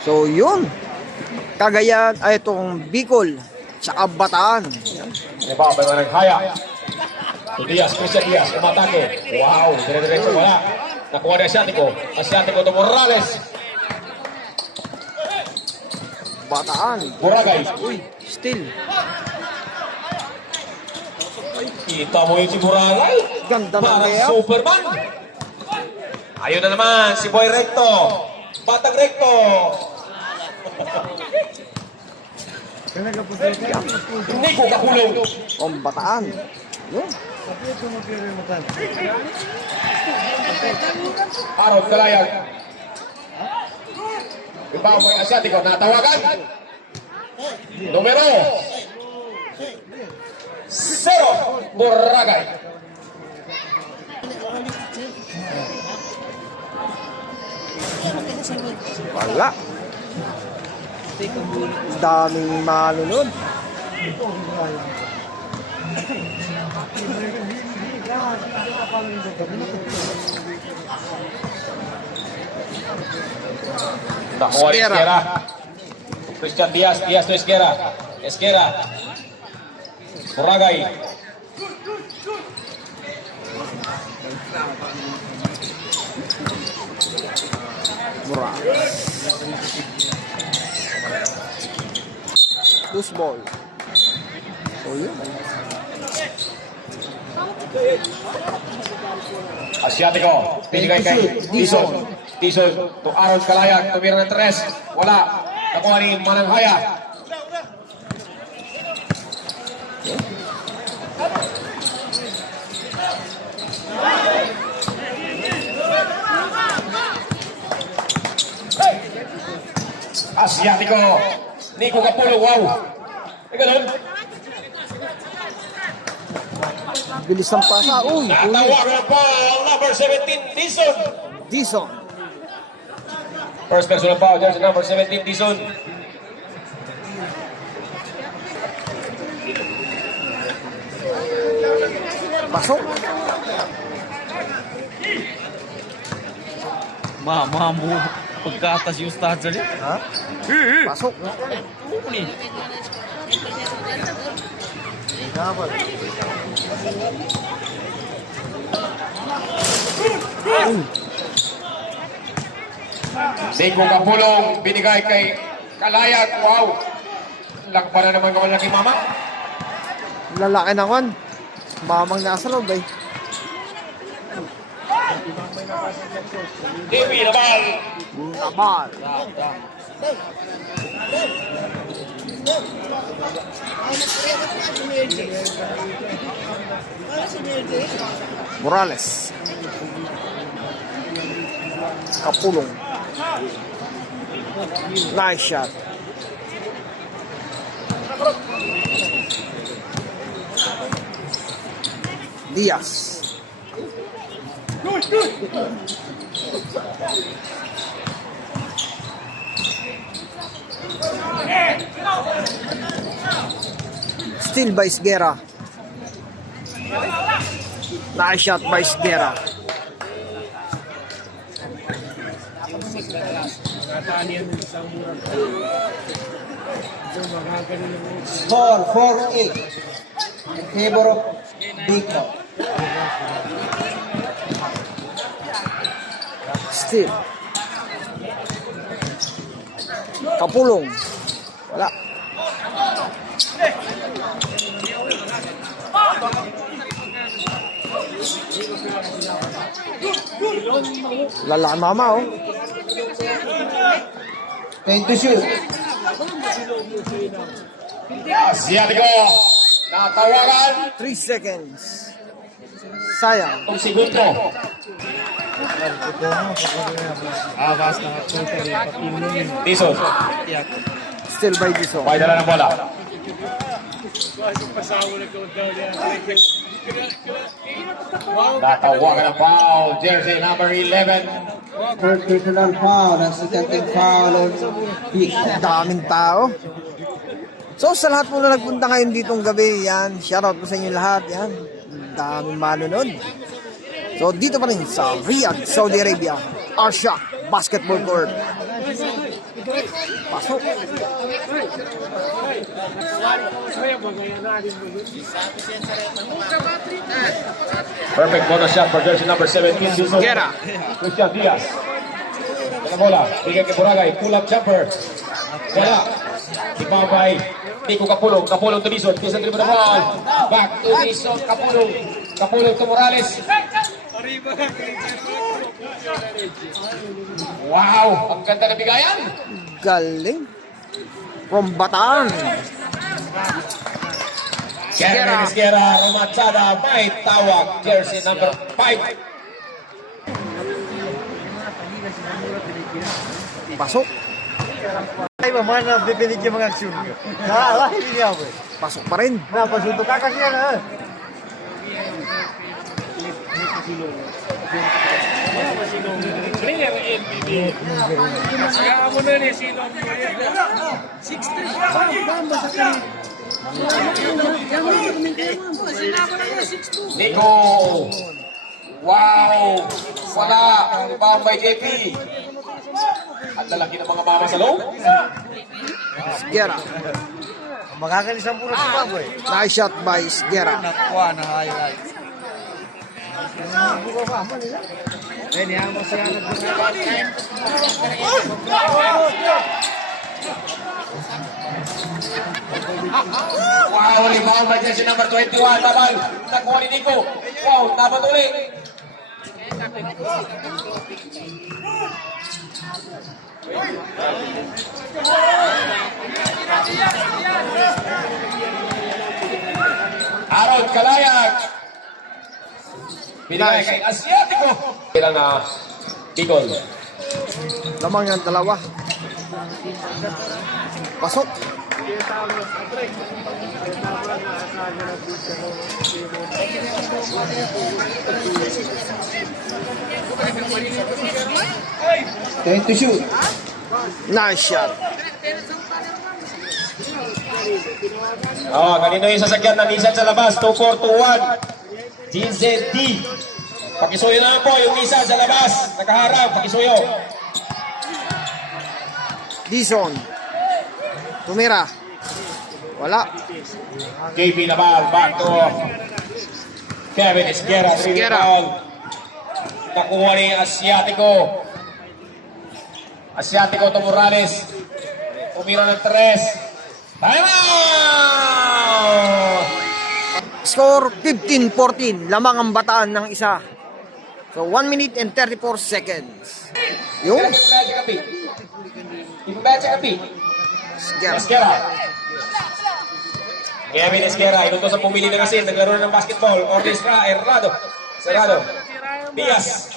So yun, Cagayan ay itong Bicol tsaka Bataan. Diba, ba ng Haya? Diaz, Christian Diaz, umatake. Wow, dire-diretso wala. Nakuha ni Asiatico. Asiatico to Morales. Bataan. Boragay. Uy, still. Kita mo yung si Boragay. Ganda ng Parang layup. Superman. Ayun na naman, si Boy Recto. Batang Recto. Hindi ko kakulong. Ang Bataan. Yun. Araw Kalayag. Iba mo yung Asiatico, natawagan. Numero 0, Boragay. Wala. Daming manunod. Nakuha ni Esquera. Esquera. Christian Diaz, Diaz to Esquera. Esquera. Boragay. Mura. Loose ball. O yun. Asiatico. Pinigay kay Dizon. Dizon to Aaron Kalayag. Tumira ng 3. Wala. Nakuha ni Mananghaya. Asiatico. Nico Capulo. Wow. Ay ganun. Bilis ng pasa. Uy. Natawagan pa ang number 17, Dizon. Dizon. First personal foul, there's number 17, Dizon. Pasok. Mama mo, pagkatas yung stats niya. Ha? Pasok. Dapat. Nico Capulong, binigay kay Kalayag. Wow. Lakpa na naman kaman laki mama. Lalaki naman. Mamang nasa loob eh. Dewi Nabal. Nabal. Morales. Kapulong. Nice shot. Diaz. Still by Esguera. Nice shot by Esguera. Score 4-8 in favor of Bicol. Still. Kapulong. Wala. Lalaki mama oh. 10 to shoot. Asiatico. Natawagan. 3 seconds. Sayang. Ang segundo. Akas na ka Dizon. Still by Dizon. May dala ng bola. Natawagan ng foul. Jersey number 11. Third personal foul. Ang second foul on Bicol. Daming tao. So sa lahat po na nagpunta ngayon ditong gabi, yan, shoutout po sa inyo lahat, yan. Daming manunod. So dito pa rin sa Riyadh, Saudi Arabia, Arsha Basketball Court. Pasok. Perfect bonus shot for jersey number 17. Dizon. Gera. Christian Diaz. Dengan bola. Bigay kay Boragay. Pull-up jumper. Wala. Ibabay. Nico Capulong. Capulong to Dizon. Dizon dribble the ball. Back to Dizon. Capulong. Capulong to Morales. Wow! Ang ganda na bigayan. Galing. From Bataan. Kevin Esquera, Romachada, may tawag. Jersey number 5. Pasok. Ay, mana bibinig yung mga aksyon ko. Hindi niya ako eh. Pasok pa rin. Napasunto ka kasi yan ha. Nico. Wow! Wala. Rebound by JP. Ang lalaki ng mga mama sa loob. Gera. Makakalis ang puro si Baboy. Nice shot by Gera. Nakuha na highlight. Wow! Rebound by jersey number 21. Tabal. Nakuha ni Nico. Wow! Tabat ulit. Aaron Kalayag. Binigay kay Asiatico. Ilang Bicol. Lamang yung dalawa. Pasok. Going to shoot. Nice shot. Kanino yung sasakyan na minsan sa labas? 2421. GZD. Pakisuyo na po yung isa sa labas. Nakaharap. Pakisuyo. Dizon. Tumira. Wala. JP Naval. Back to Kevin Esquera. Esquera. Nakuha ni Asiatico. Asiatico to Morales. Umira ng 3. Time out! Score 15-14. Lamang ang Bataan ng isa. So 1 minute and 34 seconds. Yung Esquera. Esquera. Kevin Esquera. Inutos ang pumili na kasi. Naglaro ng basketball. Orquestra. Errado. Cerrado. Diaz.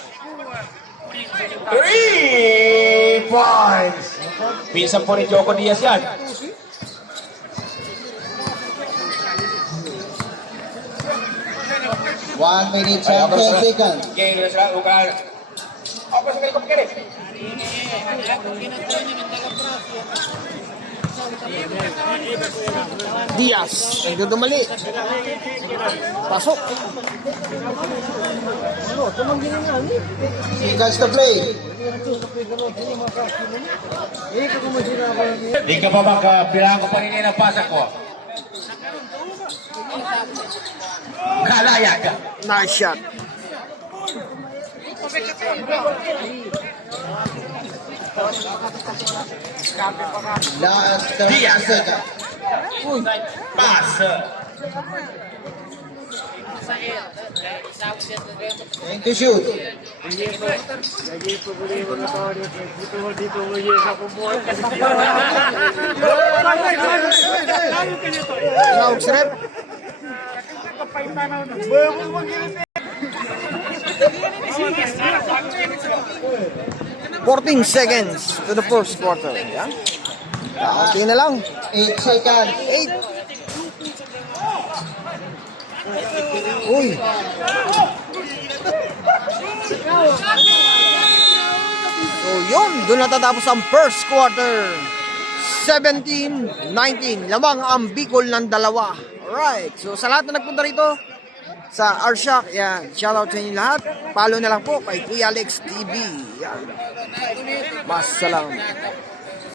3 points. Pinsan po ni Choco Diaz yan. One minute and 10 seconds. Game na sila. Ugal. Ako sa kalikot ka rin. Diaz. Nagdudumali. Pasok. Seconds to play. Di ka pa makabilang ko pa rin ang pasak ko. Kalayag. Nice shot. Last 30 Diaz. seconds. Pass. Going to shoot. Naog strep. Fourteen seconds to the first quarter. Yan. Kaunti na lang. 8 seconds. 8. Uy. So yun, doon natatapos ang first quarter. 17-19. Lamang ang Bicol ng dalawa. Alright. So sa lahat na nagpunta rito sa Arshock, yan. Shoutout sa inyo lahat. Follow na lang po kay Kuya Alex TV. Yan. Mas salam.